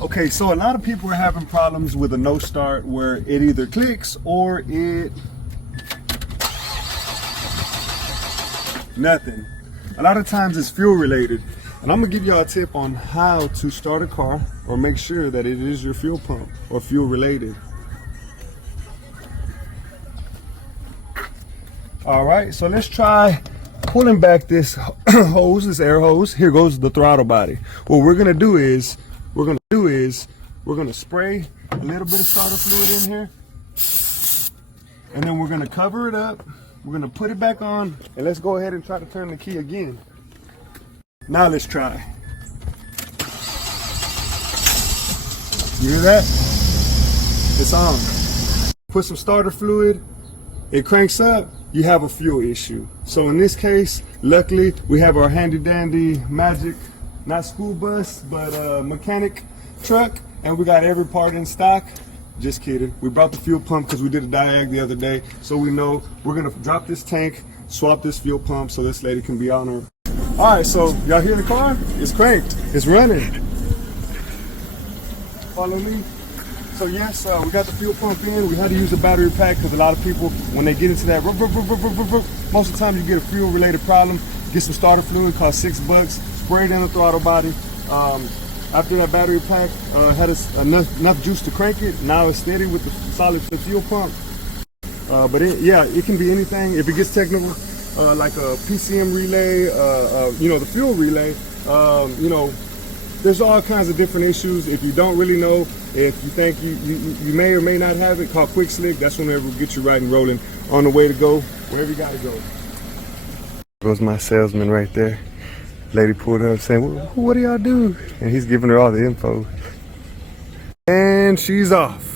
Okay, so a lot of people are having problems with a no start where it either clicks or it nothing. A lot of times it's fuel related. And I'm gonna give y'all a tip on how to start a car or make sure that it is your fuel pump or fuel related. All right, so let's try pulling back this hose, this air hose. Here goes the throttle body. What we're gonna do is we're gonna spray a little bit of starter fluid in here, and then we're gonna cover it up. We're gonna put it back on, and let's go ahead and try to turn the key again. Now let's try. You hear that? It's on. Put some starter fluid, it cranks up, you have a fuel issue. So in this case, luckily, we have our handy dandy magic, not school bus, but mechanic truck, and we got every part in stock. Just kidding. We brought the fuel pump because we did a diag the other day, so we know we're gonna drop this tank, swap this fuel pump so this lady can be on her. All right, so y'all hear the car? It's cranked, it's running. Follow me. So yes, we got the fuel pump in. We had to use a battery pack because a lot of people, when they get into that, most of the time you get a fuel related problem. Get some starter fluid, costs $6. Spray it in the throttle body. After that battery pack had enough juice to crank it, now it's steady with the solid fuel pump. But it can be anything. If it gets technical, like a PCM relay, the fuel relay, there's all kinds of different issues. If you don't really know, if you think you may or may not have it, call Quick Slick. That's whenever we'll get you right and rolling on the way to go, wherever you gotta go. There goes my salesman right there. Lady pulled up saying, what do y'all do? And he's giving her all the info. And she's off.